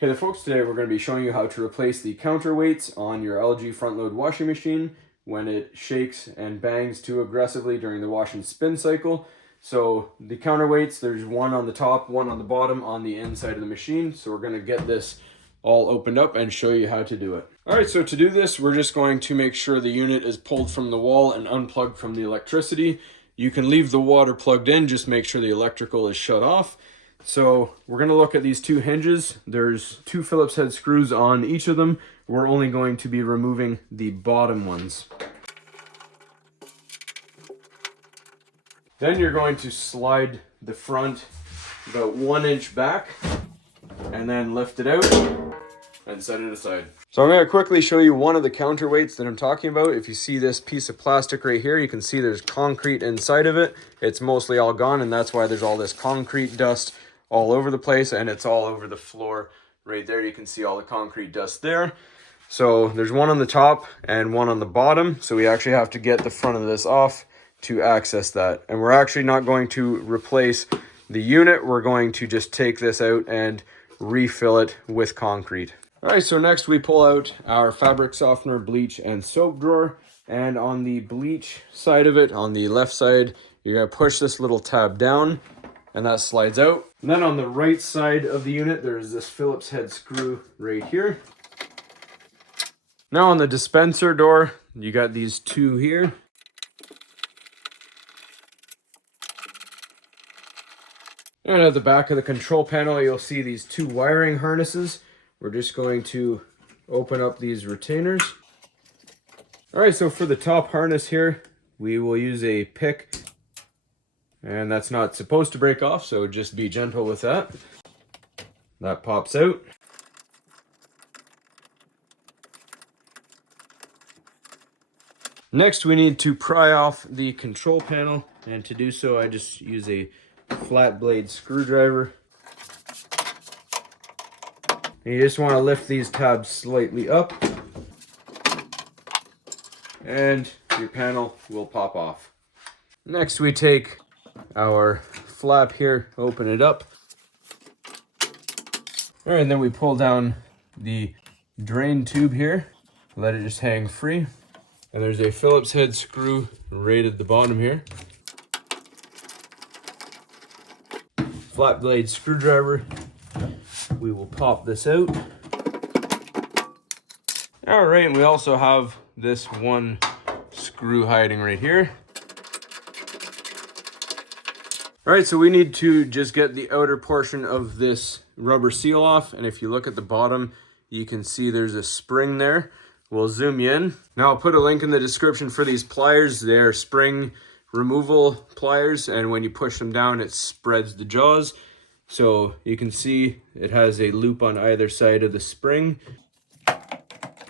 Hey there folks, today we're going to be showing you how to replace the counterweights on your LG front load washing machine when it shakes and bangs too aggressively during the wash and spin cycle. So the counterweights, there's one on the top, one on the bottom on the inside of the machine. So we're going to get this all opened up and show you how to do it. Alright, so to do this, we're just going to make sure the unit is pulled from the wall and unplugged from the electricity. You can leave the water plugged in, just make sure the electrical is shut off. So we're going to look at these two hinges. There's two Phillips head screws on each of them. We're only going to be removing the bottom ones. Then you're going to slide the front about 1 inch back and then lift it out and set it aside. So I'm going to quickly show you one of the counterweights that I'm talking about. If you see this piece of plastic right here, you can see there's concrete inside of it. It's mostly all gone, and that's why there's all this concrete dust all over the place, and it's all over the floor right there. You can see all the concrete dust there. So there's one on the top and one on the bottom. So we actually have to get the front of this off to access that. And we're actually not going to replace the unit. We're going to just take this out and refill it with concrete. All right, so next we pull out our fabric softener, bleach, and soap drawer. And on the bleach side of it, on the left side, you're gonna push this little tab down and that slides out. And then on the right side of the unit, there's this Phillips head screw right here. Now on the dispenser door, you got these two here. And at the back of the control panel, you'll see these two wiring harnesses. We're just going to open up these retainers. All right, so for the top harness here, we will use a pick. And that's not supposed to break off, so just be gentle with that. That pops out. Next, we need to pry off the control panel, and to do so, I just use a flat blade screwdriver. And you just want to lift these tabs slightly up, and your panel will pop off. Next, we take our flap here, open it up. All right, and then we pull down the drain tube here, let it just hang free. And there's a Phillips head screw right at the bottom here. Flat blade screwdriver, we will pop this out. All right, and we also have this one screw hiding right here. All right, so we need to just get the outer portion of this rubber seal off. And if you look at the bottom, you can see there's a spring there. We'll zoom you in. Now I'll put a link in the description for these pliers. They're spring removal pliers, and when you push them down, it spreads the jaws. So you can see it has a loop on either side of the spring.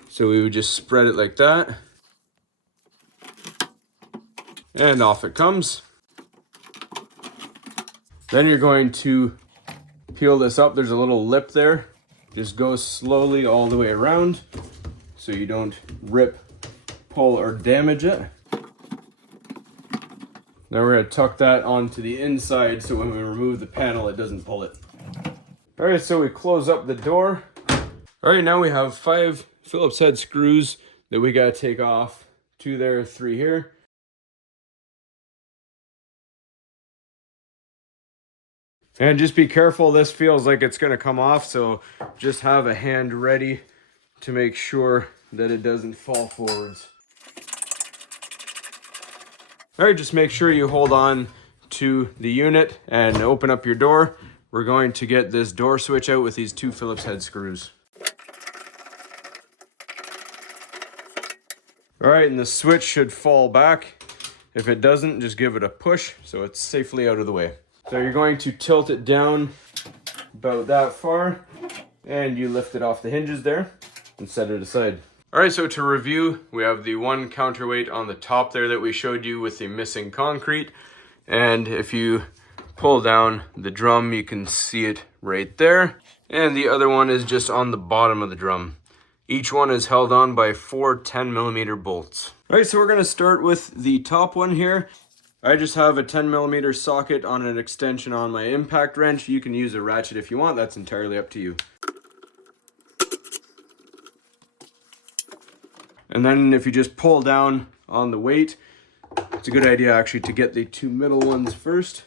So we would just spread it like that. And off it comes. Then you're going to peel this up. There's a little lip there. Just go slowly all the way around so you don't rip, pull, or damage it. Now we're going to tuck that onto the inside so when we remove the panel, it doesn't pull it. All right, so we close up the door. All right, now we have 5 Phillips head screws that we got to take off. 2 there, 3 here. And just be careful, this feels like it's going to come off, so just have a hand ready to make sure that it doesn't fall forwards. All right, just make sure you hold on to the unit and open up your door. We're going to get this door switch out with these 2 Phillips head screws. All right, and the switch should fall back. If it doesn't, just give it a push so it's safely out of the way. So you're going to tilt it down about that far, and you lift it off the hinges there and set it aside. All right, so to review, we have the one counterweight on the top there that we showed you with the missing concrete. And if you pull down the drum, you can see it right there. And the other one is just on the bottom of the drum. Each one is held on by 4 10mm bolts. All right, so we're gonna start with the top one here. I just have a 10mm socket on an extension on my impact wrench. You can use a ratchet if you want, that's entirely up to you. And then if you just pull down on the weight, it's a good idea actually to get the two middle ones first.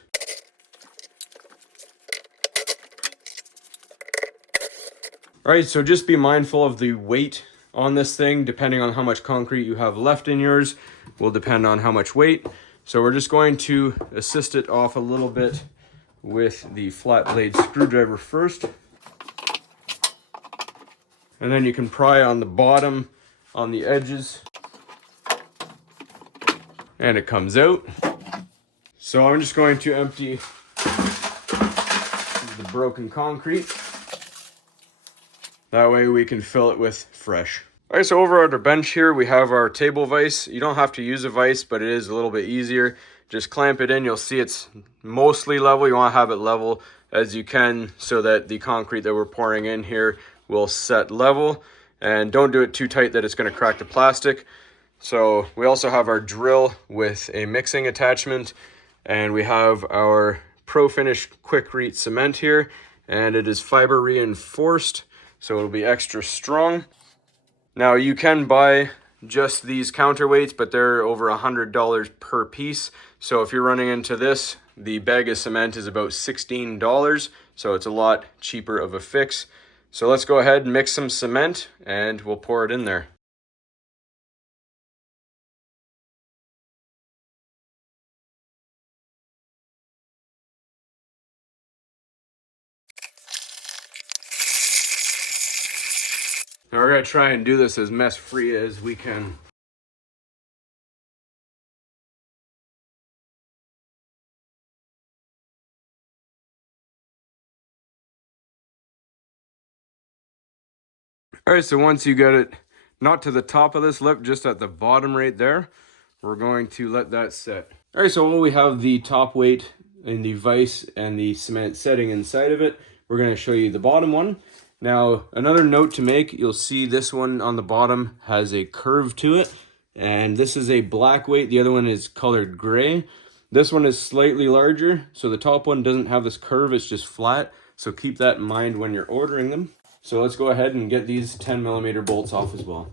All right, so just be mindful of the weight on this thing. Depending on how much concrete you have left in yours will depend on how much weight. So we're just going to assist it off a little bit with the flat blade screwdriver first. And then you can pry on the bottom, on the edges, and it comes out. So I'm just going to empty the broken concrete. That way we can fill it with fresh. All right, so over at our bench here, we have our table vise. You don't have to use a vise, but it is a little bit easier. Just clamp it in. You'll see it's mostly level. You want to have it level as you can so that the concrete that we're pouring in here will set level. And don't do it too tight that it's going to crack the plastic. So we also have our drill with a mixing attachment, and we have our Pro Finish Quikrete cement here, and it is fiber reinforced, so it'll be extra strong. Now you can buy just these counterweights, but they're over $100 per piece. So if you're running into this, the bag of cement is about $16, so it's a lot cheaper of a fix. So let's go ahead and mix some cement and we'll pour it in there. Now we're going to try and do this as mess free as we can. All right, so once you get it not to the top of this lip, just at the bottom right there, we're going to let that set. All right, so when we have the top weight in the vise and the cement setting inside of it, we're going to show you the bottom one. Now, another note to make, you'll see this one on the bottom has a curve to it, and this is a black weight. The other one is colored gray. This one is slightly larger, so the top one doesn't have this curve, it's just flat. So keep that in mind when you're ordering them. So let's go ahead and get these 10mm bolts off as well.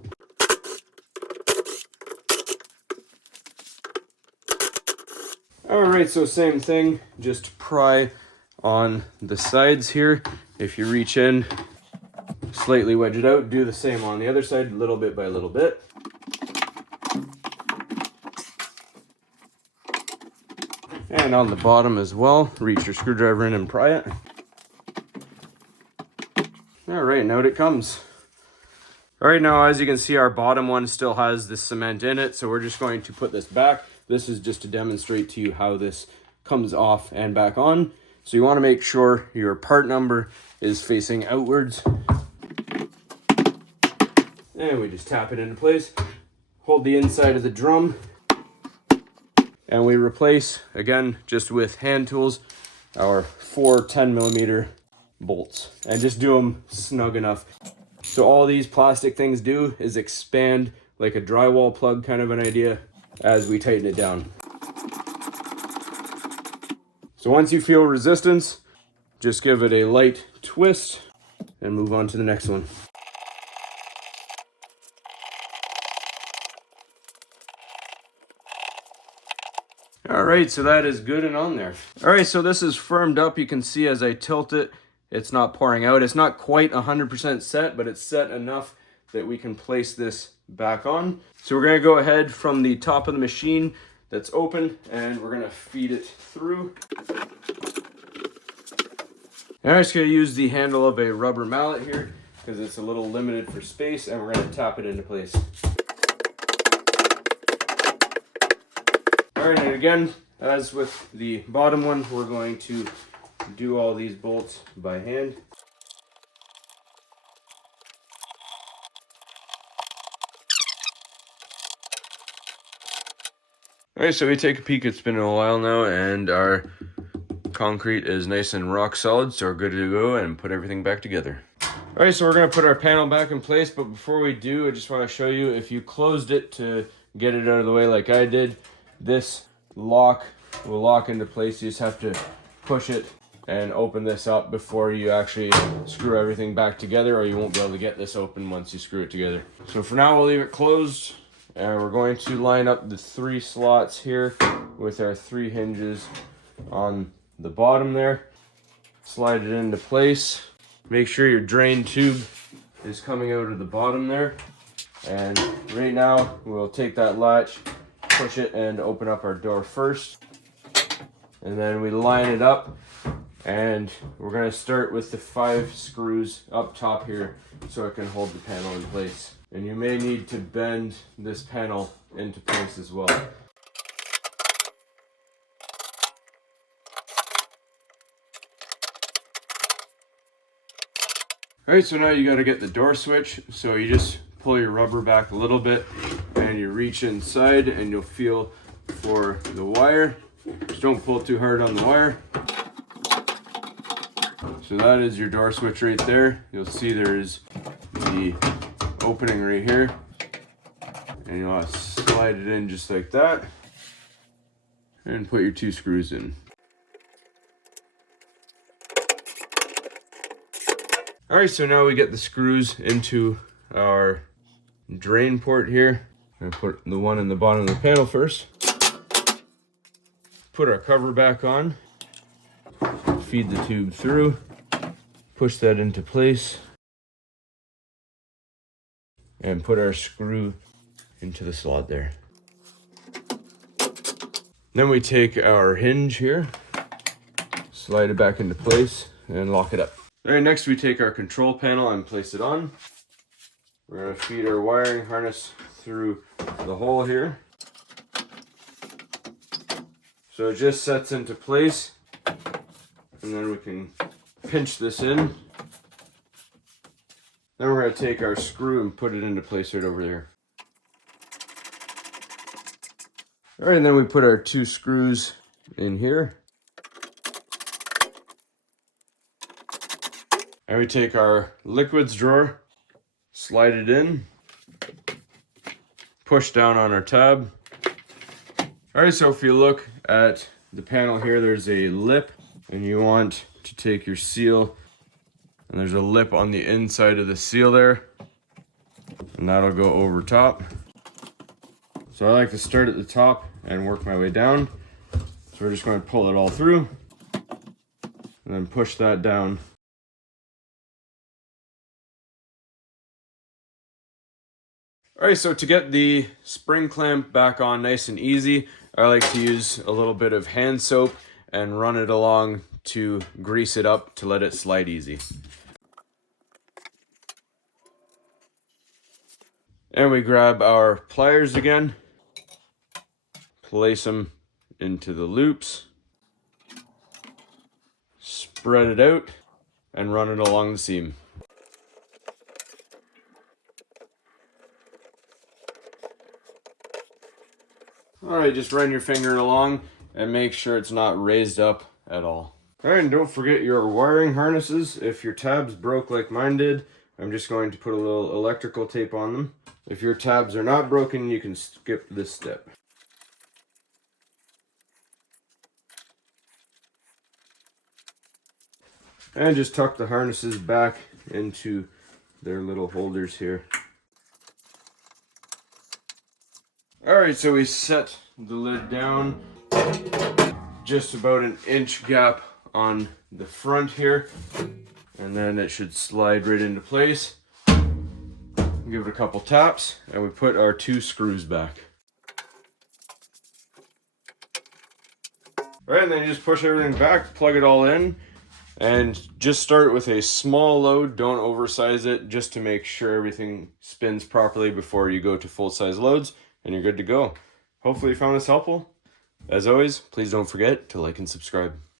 All right, so same thing, just pry on the sides here. If you reach in, slightly wedge it out, do the same on the other side, little bit by little bit. And on the bottom as well, reach your screwdriver in and pry it. All right, and out it comes. All right, now as you can see, our bottom one still has the cement in it, so we're just going to put this back. This is just to demonstrate to you how this comes off and back on. So you want to make sure your part number is facing outwards. And we just tap it into place. Hold the inside of the drum. And we replace, again, just with hand tools, our 4 10mm bolts. And just do them snug enough. So all these plastic things do is expand like a drywall plug kind of an idea as we tighten it down. So once you feel resistance, just give it a light twist and move on to the next one. All right, so that is good and on there. All right, so this is firmed up. You can see as I tilt it, it's not pouring out. It's not quite 100% set, but it's set enough that we can place this back on. So we're gonna go ahead from the top of the machine that's open, and we're gonna feed it through. And I'm just gonna use the handle of a rubber mallet here because it's a little limited for space, and we're gonna tap it into place. All right, and again, as with the bottom one, we're going to do all these bolts by hand. All right, so we take a peek. It's been a while now, and our concrete is nice and rock solid, so we're good to go and put everything back together. All right, so we're gonna put our panel back in place, but before we do, I just wanna show you, if you closed it to get it out of the way like I did, this lock will lock into place. You just have to push it and open this up before you actually screw everything back together, or you won't be able to get this open once you screw it together. So for now, we'll leave it closed, and we're going to line up the 3 slots here with our 3 hinges on the bottom there. Slide it into place. Make sure your drain tube is coming out of the bottom there. And right now, we'll take that latch, push it, and open up our door first. And then we line it up, and we're going to start with the 5 screws up top here so it can hold the panel in place. And you may need to bend this panel into place as well. Alright, so now you got to get the door switch. So you just pull your rubber back a little bit and you reach inside and you'll feel for the wire. Just don't pull too hard on the wire. So that is your door switch right there. You'll see there is the opening right here. And you'll want to slide it in just like that. And put your 2 screws in. Alright, so now we get the screws into our drain port here. I'm gonna put the one in the bottom of the panel first. Put our cover back on. Feed the tube through. Push that into place. And put our screw into the slot there. Then we take our hinge here, slide it back into place, and lock it up. All right, next we take our control panel and place it on. We're going to feed our wiring harness through the hole here. So it just sets into place, and then we can pinch this in. Then we're going to take our screw and put it into place right over there. All right, and then we put our 2 screws in here. And we take our liquids drawer, slide it in, push down on our tab. All right, so if you look at the panel here, there's a lip, and you want to take your seal, and there's a lip on the inside of the seal there, and that'll go over top. So I like to start at the top and work my way down. So we're just going to pull it all through, and then push that down. All right, so to get the spring clamp back on nice and easy, I like to use a little bit of hand soap and run it along to grease it up to let it slide easy. And we grab our pliers again, place them into the loops, spread it out, and run it along the seam. Alright, just run your finger along and make sure it's not raised up at all. Alright, and don't forget your wiring harnesses. If your tabs broke like mine did, I'm just going to put a little electrical tape on them. If your tabs are not broken, you can skip this step. And just tuck the harnesses back into their little holders here. Alright, so we set the lid down, just about an inch gap on the front here, and then it should slide right into place. Give it a couple taps, and we put our 2 screws back. Alright, and then you just push everything back, plug it all in, and just start with a small load. Don't oversize it, just to make sure everything spins properly before you go to full-size loads, and you're good to go. Hopefully you found this helpful. As always, please don't forget to like and subscribe.